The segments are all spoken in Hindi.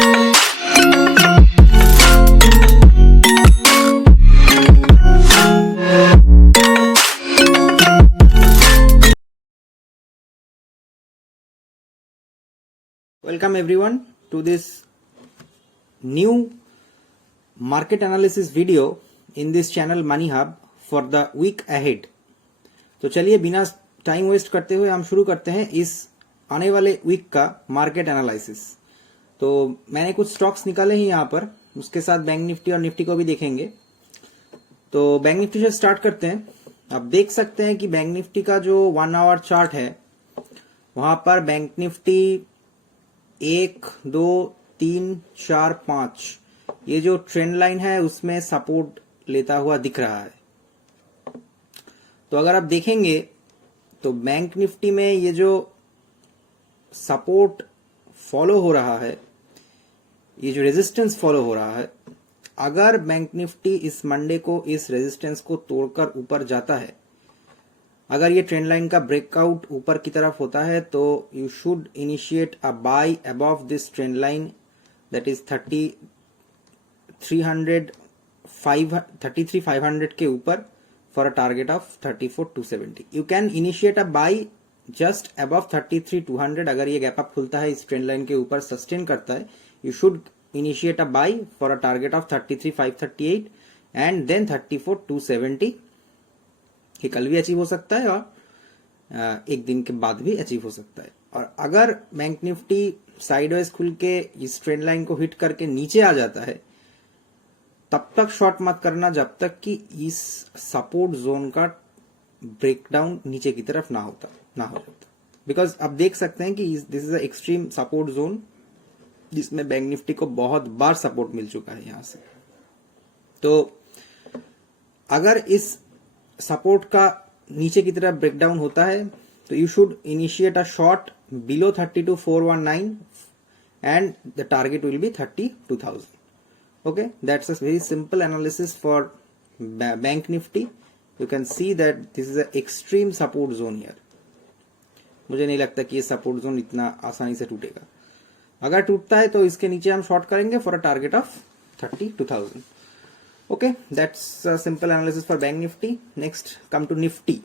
Welcome everyone to this new market analysis video in this channel Money Hub for the week ahead। तो चलिए बिना टाइम वेस्ट करते हुए हम शुरू करते हैं इस आने वाले वीक का मार्केट एनालिसिस। तो मैंने कुछ स्टॉक्स निकाले हैं यहाँ पर, उसके साथ बैंक निफ्टी और निफ्टी को भी देखेंगे। तो बैंक निफ्टी से स्टार्ट करते हैं। आप देख सकते हैं कि बैंक निफ्टी का जो 1 आवर चार्ट है वहां पर बैंक निफ्टी 1, 2, 3, 4, 5 ये जो ट्रेंड लाइन है उसमें सपोर्ट लेता हुआ दिख रहा है। तो अगर आप देखेंगे तो बैंक निफ्टी में ये जो सपोर्ट फॉलो हो रहा है, ये जो रेजिस्टेंस फॉलो हो रहा है, अगर बैंक निफ्टी इस मंडे को इस रेजिस्टेंस को तोड़कर ऊपर जाता है, अगर ये ट्रेंड लाइन का ब्रेकआउट ऊपर की तरफ होता है तो you should initiate a buy above this trend line, that is 33,500 के ऊपर for a target of 34,270। You can initiate a buy just above 33,200। अगर ये गैप अप खुलता है, इस ट्रेंड लाइन के ऊपर सस्टेन करता है, you should initiate a buy for a target of 33,538 and then 34,270। ये कल भी अचीव हो सकता है और एक दिन के बाद भी अचीव हो सकता है। और अगर बैंक निफ्टी साइडवेज खुल के इस ट्रेंड लाइन को हिट करके नीचे आ जाता है, तब तक शॉर्ट मत करना जब तक कि इस सपोर्ट जोन का ब्रेकडाउन नीचे की तरफ ना हो जाता। बिकॉज आप देख सकते हैं कि this is a extreme support zone जिसमें बैंक निफ्टी को बहुत बार सपोर्ट मिल चुका है यहां से। तो अगर इस सपोर्ट का नीचे की तरफ ब्रेकडाउन होता है तो you should initiate a short below 32,419 and the target will B 32,000। Okay, that's a very simple analysis for Bank Nifty. You can see that this is a extreme support zone here. मुझे नहीं लगता कि ये सपोर्ट जोन इतना आसानी से टूटेगा। अगर टूटता है तो इसके नीचे हम शॉर्ट करेंगे for a target of 32,000। Okay, that's a simple analysis for Bank Nifty. Next come to Nifty.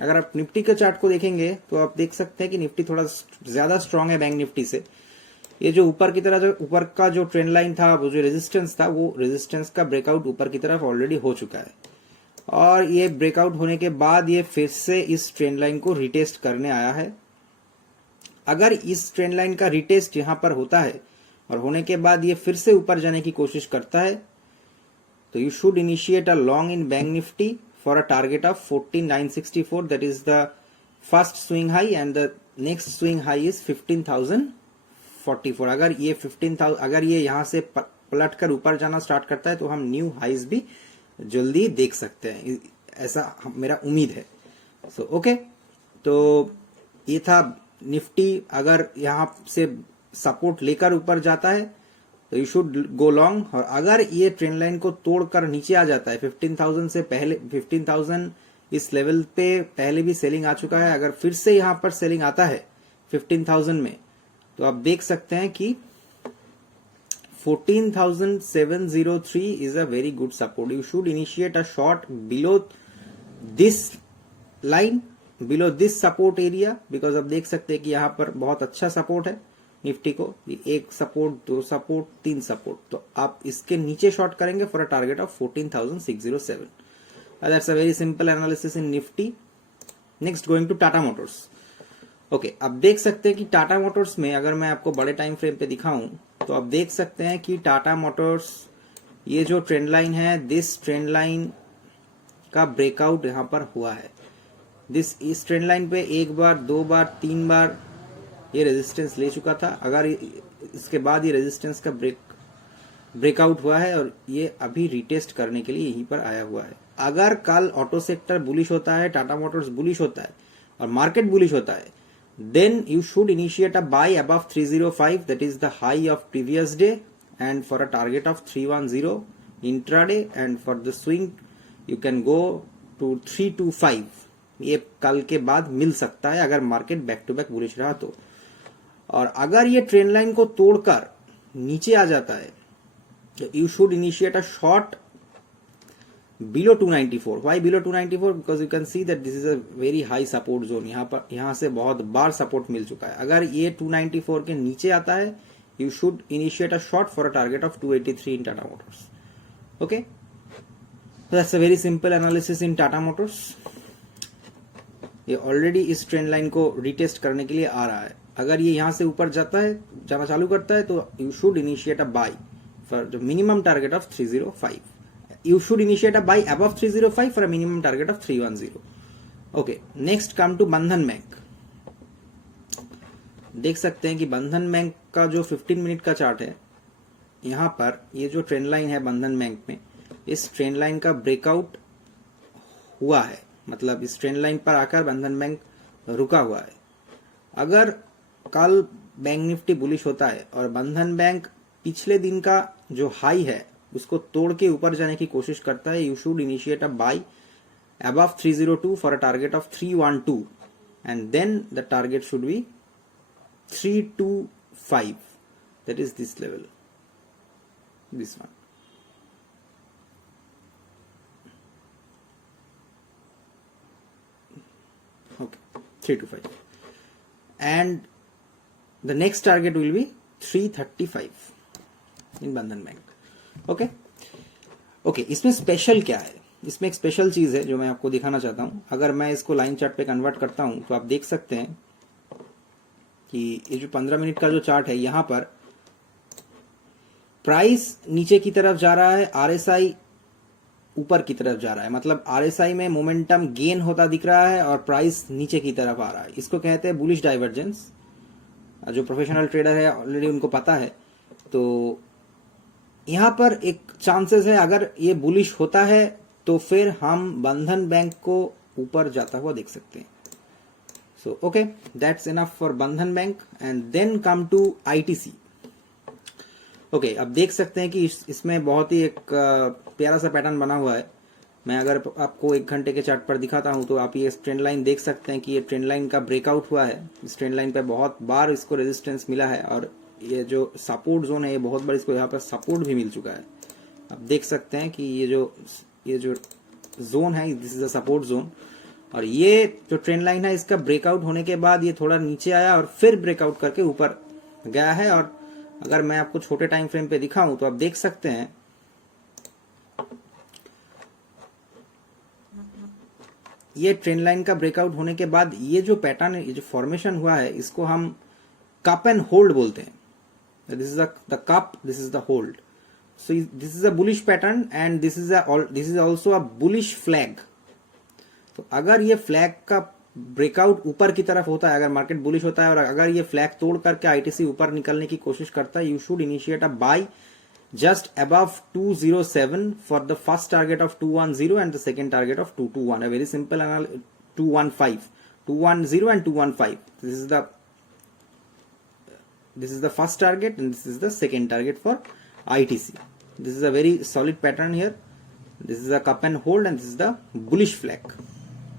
अगर आप निफ्टी के चार्ट को देखेंगे तो आप देख सकते हैं कि निफ्टी थोड़ा ज्यादा स्ट्रांग है बैंक निफ्टी से। ये जो ऊपर की तरह जो ऊपर का जो ट्रेंड लाइन था, वो जो रेजिस्टेंस था, वो रेजिस्टेंस का ब्रेकआउट ऊपर की तरफ ऑलरेडी हो चुका है और ये ब्रेकआउट होने के बाद ये फिर से इस ट्रेंड लाइन को रिटेस्ट करने आया है। अगर इस ट्रेंड लाइन का रिटेस्ट यहां पर होता है और होने के बाद ये फिर से ऊपर जाने की कोशिश करता है तो you should initiate a long in Bank Nifty for a target of 14,964. That is the first swing high and the next swing high is 15,044. अगर ये 15,000 अगर ये यहाँ से पलट कर ऊपर जाना स्टार्ट करता है तो हम न्यू हाइज भी जल्दी देख सकते हैं, ऐसा मेरा उम्मीद है। सो ओके, तो ये था निफ्टी। अगर यहाँ से सपोर्ट लेकर ऊपर जाता है तो यू शुड गो लॉन्ग। और अगर ये ट्रेंड लाइन को तोड़कर नीचे आ जाता है 15,000 से पहले, 15,000 इस लेवल पे पहले भी सेलिंग आ चुका है, अगर फिर से यहां पर सेलिंग आता है 15,000 में तो आप देख सकते हैं कि 14,703 is a very good support. You should initiate a short below this line, below this support area, because आप देख सकते हैं कि यहां पर बहुत अच्छा सपोर्ट है निफ्टी को। 1 सपोर्ट, 2 सपोर्ट, 3 सपोर्ट, तो आप इसके नीचे शॉर्ट करेंगे for a target of 14,607। That's a very simple analysis in Nifty. Next going to Tata Motors. Okay, अब देख सकते हैं कि टाटा मोटर्स में अगर मैं आपको बड़े टाइम फ्रेम पे दिखाऊं तो आप देख सकते हैं कि टाटा मोटर्स ये जो ट्रेंड लाइन है, दिस ट्रेंड लाइन का ब्रेकआउट यहां पर हुआ है। इस ट्रेंड लाइन पे 1 बार, 2 बार, 3 बार ये रेजिस्टेंस ले चुका था। अगर इसके बाद ये रेजिस्टेंस का ब्रेकआउट हुआ है और ये अभी रिटेस्ट करने के लिए यहीं पर आया हुआ है। अगर कल ऑटो सेक्टर बुलिश होता है, टाटा मोटर्स बुलिश होता है और मार्केट बुलिश होता है, then you should initiate a buy above 305, that is the high of previous day, and for a target of 310 intraday, and for the swing you can go to 325। ये कल के बाद मिल सकता है अगर market back to back bullish रहा तो। और अगर ये ट्रेंड लाइन को तोड़कर नीचे आ जाता है तो you should initiate a short below 294. Why below 294? Because you can see that this is a very high support zone. यहाँ से बहुत बार सपोर्ट मिल चुका है. अगर ये 294 के नीचे आता है, you should initiate a short for a target of 283 in Tata Motors. Okay, so that's a very simple analysis in Tata Motors. ये ऑलरेडी इस ट्रेंड लाइन को रिटेस्ट करने के लिए आ रहा है. अगर ये यहाँ से ऊपर जाना चालू करता है तो you should initiate a buy for the minimum target of 305. You should initiate a buy above 305 for a minimum target of 310. Okay, next come to बंधन बैंक. देख सकते हैं कि बंधन बैंक का जो 15 मिनट का चार्ट है, यहाँ पर ये जो ट्रेंड लाइन है बंधन बैंक में, इस ट्रेंड लाइन का ब्रेकआउट हुआ है. मतलब इस ट्रेंड लाइन पर आकर बंधन बैंक रुका हुआ है. अगर कल बैंक निफ्टी बुलिश होता है और बंधन बैंक पिछले दिन का जो हाई है उसको तोड़ के ऊपर जाने की कोशिश करता है, you should initiate a buy above 302 for a target of 312 and then the target should be 325. That is this level, this one. Okay, 325 and the next target will be 335 in Bandhan Bank. Okay, इसमें स्पेशल क्या है? इसमें एक स्पेशल चीज है जो मैं आपको दिखाना चाहता हूं. अगर मैं इसको लाइन चार्ट पे कन्वर्ट करता हूं तो आप देख सकते हैं कि ये जो 15 मिनट का जो चार्ट है, यहां पर प्राइस नीचे की तरफ जा रहा है, आरएसआई ऊपर की तरफ जा रहा है. मतलब आरएसआई में मोमेंटम गेन होता दिख रहा है और प्राइस नीचे की तरफ आ रहा है. इसको कहते हैं बुलिश डाइवर्जेंस. जो प्रोफेशनल ट्रेडर है ऑलरेडी उनको पता है. तो यहां पर एक चांसेस है, अगर ये बुलिश होता है तो फिर हम बंधन बैंक को ऊपर जाता हुआ देख सकते हैं. So okay, that's enough for Bandhan bank. And then come to ITC. Okay, अब देख सकते हैं कि इसमें बहुत ही एक प्यारा सा पैटर्न बना हुआ है. मैं अगर आपको 1 घंटे के चार्ट पर दिखाता हूं तो आप ये ट्रेंड लाइन देख सकते हैं कि ये ट्रेंड लाइन का ब्रेकआउट हुआ है. इस ट्रेंड लाइन पे बहुत बार इसको रेजिस्टेंस मिला है और ये जो सपोर्ट जोन है ये बहुत बार इसको यहाँ पर सपोर्ट भी मिल चुका है. आप देख सकते हैं कि ये जो जोन है, this is a support zone. और ये जो ट्रेंड लाइन है इसका ब्रेकआउट होने के बाद ये थोड़ा नीचे आया और फिर ब्रेकआउट करके ऊपर गया है. और अगर मैं आपको छोटे टाइम फ्रेम पे दिखाऊं तो आप देख सकते हैं ये ट्रेंड लाइन का ब्रेकआउट होने के बाद ये जो पैटर्न है, ये जो फॉर्मेशन हुआ है, इसको हम कप एंड होल्ड बोलते हैं. This is the cup, this is the hold. So this is a bullish pattern and this is also a bullish flag. तो अगर ये फ्लैग का ब्रेकआउट ऊपर की तरफ होता है, अगर मार्केट बुलिश होता है और अगर ये फ्लैग तोड़ करके आईटीसी ऊपर निकलने की कोशिश करता है, you should initiate a buy just above 207 for the first target of 210 and the second target of 221. A very simple 215, 210 and 215. This is the first target and this is the second target for ITC. This is a very solid pattern here. This is a cup and hold and this is the bullish flag.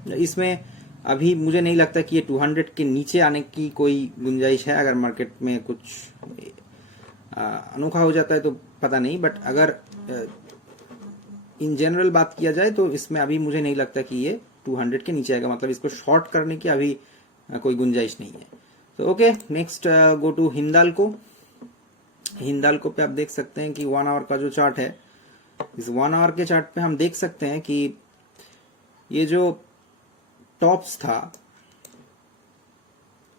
इसमें अभी मुझे नहीं लगता कि ये 200 के नीचे आने की कोई गुंजाइश है. अगर मार्केट में कुछ अनोखा हो जाता है तो पता नहीं, बट अगर इन जनरल बात किया जाए तो इसमें अभी मुझे नहीं लगता कि ये 200 के नीचे आएगा. मतलब इसको शॉर्ट करने की अभी कोई गुंजाइश नहीं है. तो okay, next go to Hindalco. Hindalco पे आप देख सकते हैं कि 1 आवर का जो चार्ट है, इस 1 आवर के चार्ट पे हम देख सकते हैं कि ये जो टॉप्स था,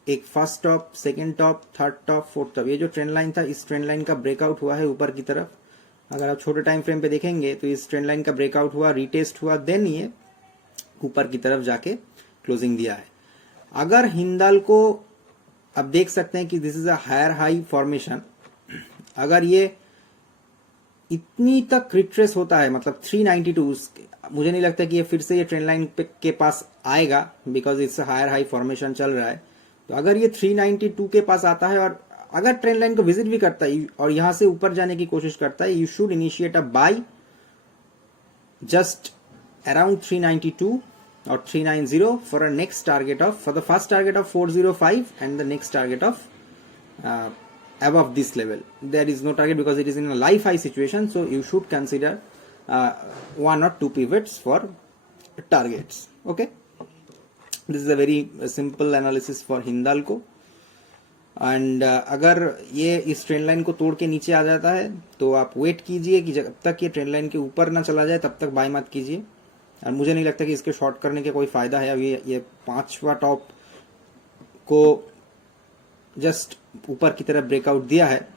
एक first top, second top, third top, fourth top, ये जो ट्रेंड लाइन था, इस ट्रेंड लाइन का ब्रेकआउट हुआ है ऊपर की तरफ. अगर आप छोटे टाइम फ्रेम पे देखेंगे तो इस ट्रेंड लाइन का ब्रेकआउट हुआ, रीटेस्ट हुआ, देन ये ऊपर की तरफ जाके क्लोजिंग दिया है. अगर हिंदाल्को अब देख सकते हैं कि this is a higher high formation. अगर ये इतनी तक रिट्रेस होता है, मतलब 392, मुझे नहीं लगता कि ये फिर से ये ट्रेंड लाइन के पास आएगा, because it's higher high formation चल रहा है. तो अगर ये 392 के पास आता है और अगर ट्रेंड लाइन को विजिट भी करता है और यहां से ऊपर जाने की कोशिश करता है, you should initiate a buy just around 392 or 390 for a next target of, for the first target of 405 and the next target of above this level. There is no target because it is in a life high situation, so you should consider one or two pivots for targets. Okay, this is a very simple analysis for Hindalco. And अगर ये इस ट्रेंड लाइन को तोड़ के नीचे आ जाता है तो आप वेट कीजिए कि जब तक ये ट्रेंड लाइन के ऊपर ना चला जाए तब तक बाय मत कीजिए. और मुझे नहीं लगता कि इसके शॉर्ट करने के कोई फायदा है. अभी ये पांचवा टॉप को जस्ट ऊपर की तरफ ब्रेकआउट दिया है,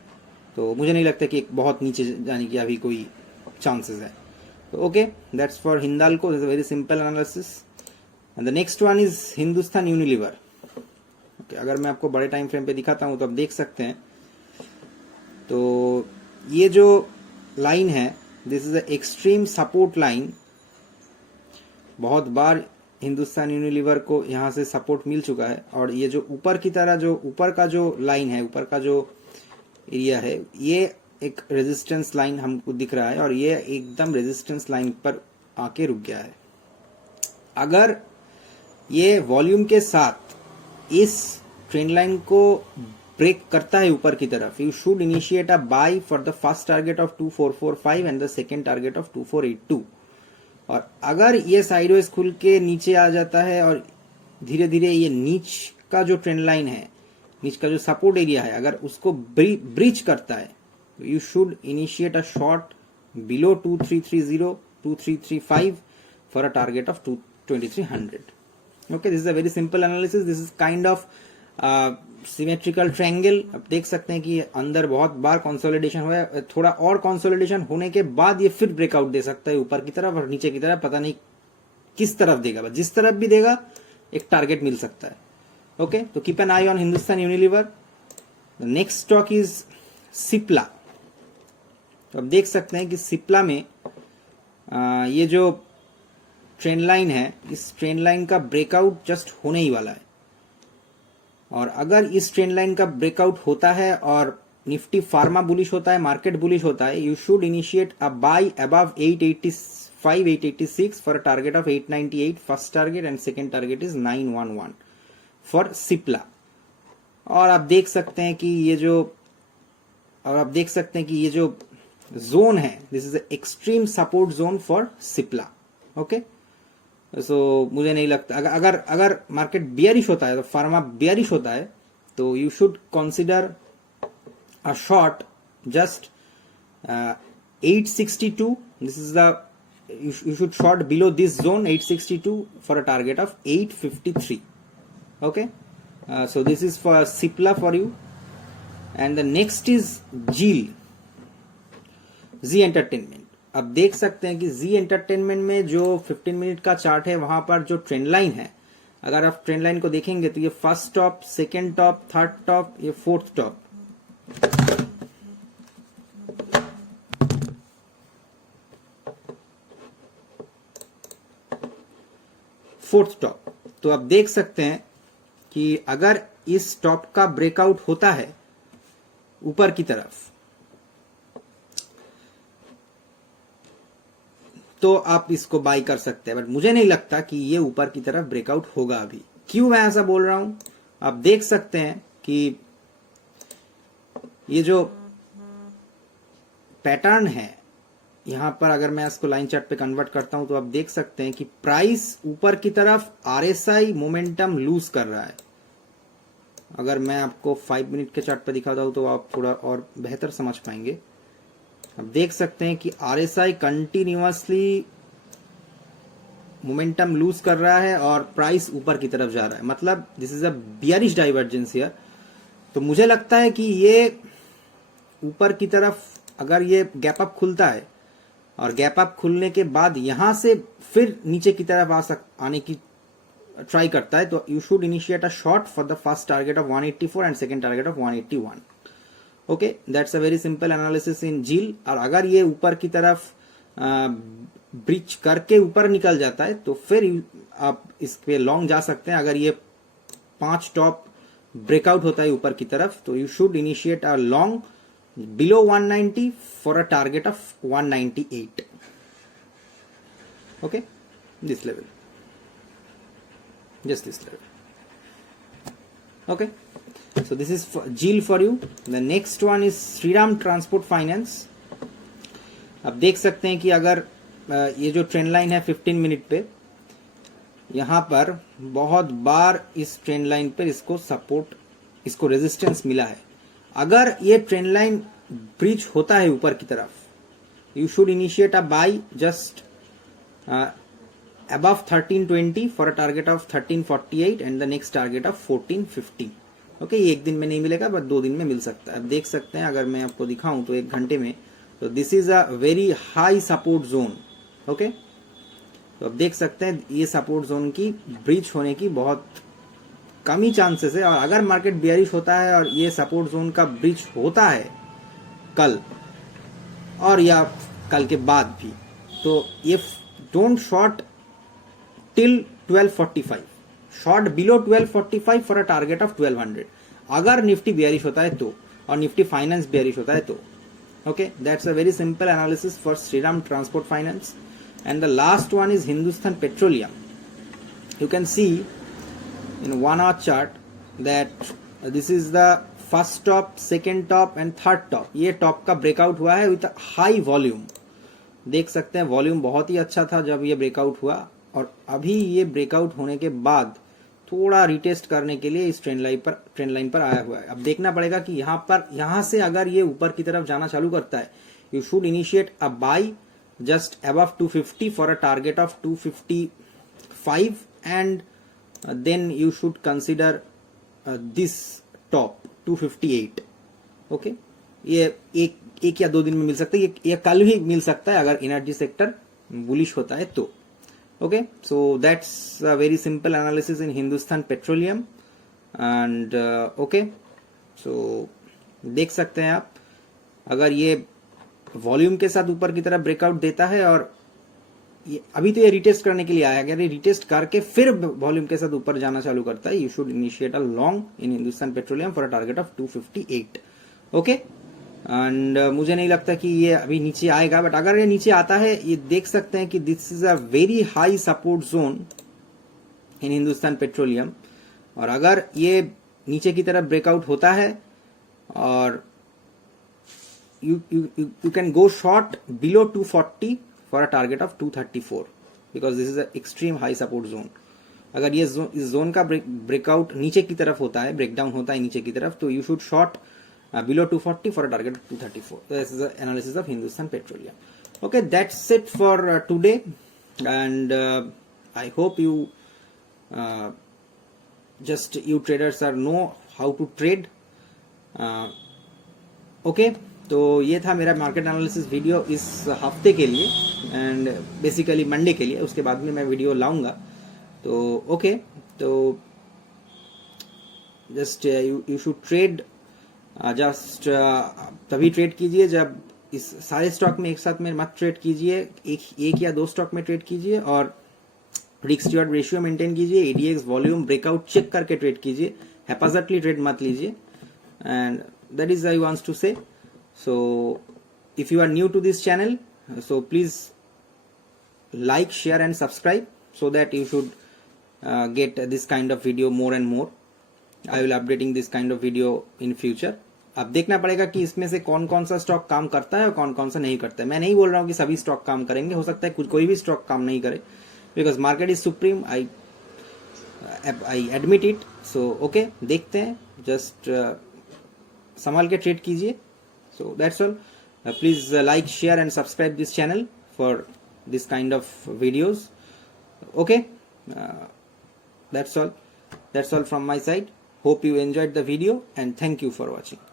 तो मुझे नहीं लगता कि बहुत नीचे जाने की अभी कोई चांसेस है. तो okay, that's for Hindalco. This is a very simple analysis. And the next one is Hindustan Unilever. अगर मैं आपको बड़े टाइम फ्रेम पे दिखाता हूं तो आप देख सकते हैं. तो ये जो लाइन है, this is a extreme support line. बहुत बार हिंदुस्तान यूनिलीवर को यहां से सपोर्ट मिल चुका है. और ये जो ऊपर की तरह जो ऊपर का जो लाइन है, ऊपर का जो एरिया है, ये एक रेजिस्टेंस लाइन हमको दिख रहा है और ये एकदम रेजिस्टेंस लाइन पर आके रुक गया है. अगर ये वॉल्यूम के साथ इस ट्रेंड लाइन को ब्रेक करता है ऊपर की तरफ, you should initiate a buy for the first target of 2445 and the second target of 2482. और अगर ये साइडवेज खुल के नीचे आ जाता है और धीरे धीरे ये नीच का जो ट्रेंड लाइन है, नीच का जो सपोर्ट एरिया है, अगर उसको ब्रीच करता है, you should initiate a short below 2330 2335 for a target of 2300. Okay, this is a very simple analysis. This is kind of symmetrical triangle. आप देख सकते हैं कि अंदर बहुत बार कंसोलिडेशन हुआ है. थोड़ा और कंसोलिडेशन होने के बाद ये फिर ब्रेकआउट दे सकता है ऊपर की तरफ और नीचे की तरफ. पता नहीं किस तरफ देगा, बस जिस तरफ भी देगा एक टारगेट मिल सकता है. ओके, तो keep an I on Hindustan Unilever. The next stock is Cipla. तो आप देख सकते हैं कि सिप्ला में ये जो ट्रेंड लाइन है, इस ट्रेंड लाइन का ब्रेकआउट जस्ट होने ही वाला है. और अगर इस ट्रेंड लाइन का ब्रेकआउट होता है और निफ्टी फार्मा बुलिश होता है, मार्केट बुलिश होता है, you should initiate a buy above 885 886 for a target of 898 first target and second target is 911 for Cipla. और आप देख सकते हैं कि ये जो जोन है, this is extreme support zone for Cipla. Okay, so मुझे नहीं लगता अगर मार्केट बियरिश होता है, तो फार्मा बियरिश होता है, तो you should consider a short just 862. This is the you should short below this zone 862 for a target of 853. Okay, so this is for Cipla for you. And the next is Z Entertainment. अब देख सकते हैं कि जी एंटरटेनमेंट में जो 15 मिनट का चार्ट है, वहां पर जो ट्रेंड लाइन है, अगर आप ट्रेंड लाइन को देखेंगे तो ये first top, second top, third top, ये फोर्थ टॉप. तो आप देख सकते हैं कि अगर इस टॉप का ब्रेकआउट होता है ऊपर की तरफ, तो आप इसको बाय कर सकते हैं. बट मुझे नहीं लगता कि ये ऊपर की तरफ ब्रेकआउट होगा अभी. क्यों मैं ऐसा बोल रहा हूं? आप देख सकते हैं कि ये जो पैटर्न है यहां पर, अगर मैं इसको लाइन चार्ट पे कन्वर्ट करता हूं तो आप देख सकते हैं कि प्राइस ऊपर की तरफ आरएसआई मोमेंटम लूज कर रहा है. अगर मैं आपको 5 मिनट के चार्ट पे दिखाता हूं तो आप थोड़ा और बेहतर समझ पाएंगे. आप देख सकते हैं कि आरएसआई कंटिन्यूअसली मोमेंटम लूज कर रहा है और प्राइस ऊपर की तरफ जा रहा है. मतलब this is a bearish divergence here. तो मुझे लगता है कि ये ऊपर की तरफ अगर ये गैप अप खुलता है और गैप अप खुलने के बाद यहां से फिर नीचे की तरफ आने की ट्राई करता है, तो you should initiate a short for the first target of 184 and second target of 181. Okay, that's a very simple analysis in Zeel. और अगर ये ऊपर की तरफ ब्रिज करके ऊपर निकल जाता है तो फिर आप इस पे लॉन्ग जा सकते हैं. अगर ये 5 टॉप ब्रेकआउट होता है ऊपर की तरफ, तो you should initiate a long below 190 for a target of 198. Okay, this level, just this level. Okay, So this is GIL for you. The next one is Shriram transport finance. अब देख सकते हैं कि अगर ये जो ट्रेंड लाइन है 15 मिनट पे, यहाँ पर बहुत बार इस ट्रेंड लाइन पर इसको सपोर्ट, इसको रेजिस्टेंस मिला है. अगर ये ट्रेंड लाइन ब्रीच होता है ऊपर की तरफ, you should initiate a buy just above 1320 for a target of 1348 and the next target of 1450. Okay, ये एक दिन में नहीं मिलेगा बट 2 दिन में मिल सकता है. अब देख सकते हैं, अगर मैं आपको दिखाऊं तो 1 घंटे में, तो this is a very high support zone. Okay, तो अब देख सकते हैं ये सपोर्ट जोन की ब्रीच होने की बहुत कम ही चांसेस है. और अगर मार्केट बियरिश होता है और ये सपोर्ट जोन का ब्रीच होता है कल और या कल के बाद भी, तो ये don't short till 1245, short below 1245 for a target of 1200. अगर निफ्टी बियरिश होता है तो, और निफ्टी फाइनेंस बियरिश होता है तो. Okay, that's a very simple analysis for Shriram transport finance. And the last one is Hindustan petroleum. You can see in 1 hour chart that this is the first top, second top and third top. ये टॉप का ब्रेकआउट हुआ है विथ हाई वॉल्यूम. देख सकते हैं वॉल्यूम बहुत ही अच्छा था जब ये ब्रेकआउट हुआ, और अभी ये ब्रेकआउट होने के बाद थोड़ा रिटेस्ट करने के लिए इस ट्रेंड लाइन पर आया हुआ है. अब देखना पड़ेगा कि यहाँ से अगर ये ऊपर की तरफ जाना चालू करता है, you should initiate a buy just above 250 for a target of 255 and then you should consider this top 258. Okay, ये एक या 2 दिन में मिल सकता है, ये कल भी मिल सकता है अगर एनर्जी सेक्टर बुलिश होता है तो. Okay, so that's a very simple analysis in Hindustan Petroleum. And okay, so देख सकते हैं आप, अगर ये वॉल्यूम के साथ ऊपर की तरफ ब्रेकआउट देता है, और ये अभी तो ये रिटेस्ट करने के लिए आया, अगर ये रिटेस्ट करके फिर वॉल्यूम के साथ ऊपर जाना चालू करता है, you should initiate a long in Hindustan petroleum for a target of 258. Okay, and मुझे नहीं लगता कि ये अभी नीचे आएगा, बट अगर ये नीचे आता है, ये देख सकते हैं कि this is a very high support zone in Hindustan petroleum. और अगर ये नीचे की तरफ ब्रेकआउट होता है, और you can go short below 240 for a target of 234 because this is an extreme high support zone. अगर ये इस जोन का ब्रेकआउट नीचे की तरफ होता है, ब्रेकडाउन होता है नीचे की तरफ, तो you should short below 240 for a target of 234. So this is the analysis of Hindustan Petroleum. Okay, that's it for today, and I hope you you traders know how to trade. Okay, तो ये था मेरा मार्केट एनालिसिस वीडियो इस हफ्ते के लिए, एंड बेसिकली मंडे के लिए. उसके बाद में मैं वीडियो लाऊंगा. तो ओके, तो just you should trade, just तभी ट्रेड कीजिए जब इस सारे स्टॉक में एक साथ में मत ट्रेड कीजिए, एक या 2 स्टॉक में ट्रेड कीजिए, और रिस्क रिवॉर्ड रेशियो मेंटेन कीजिए. एडीएक्स वॉल्यूम ब्रेकआउट चेक करके ट्रेड कीजिए, हैपाजर्टली ट्रेड मत लीजिए. And that is I wants to say. So if you are new to this channel, so please like, share and subscribe so that you should get this kind of video more and more. I will updating this kind of video in future. अब देखना पड़ेगा कि इसमें से कौन कौन सा स्टॉक काम करता है और कौन कौन सा नहीं करता है. मैं नहीं बोल रहा हूँ कि सभी स्टॉक काम करेंगे, हो सकता है कोई भी स्टॉक काम नहीं करे, because market is supreme. I admit it. So okay, देखते हैं, जस्ट संभाल के ट्रेड कीजिए. So that's all. Please like, share and subscribe this channel for this kind of videos. Okay, that's all from my side. Hope you enjoyed the video, and thank you for watching.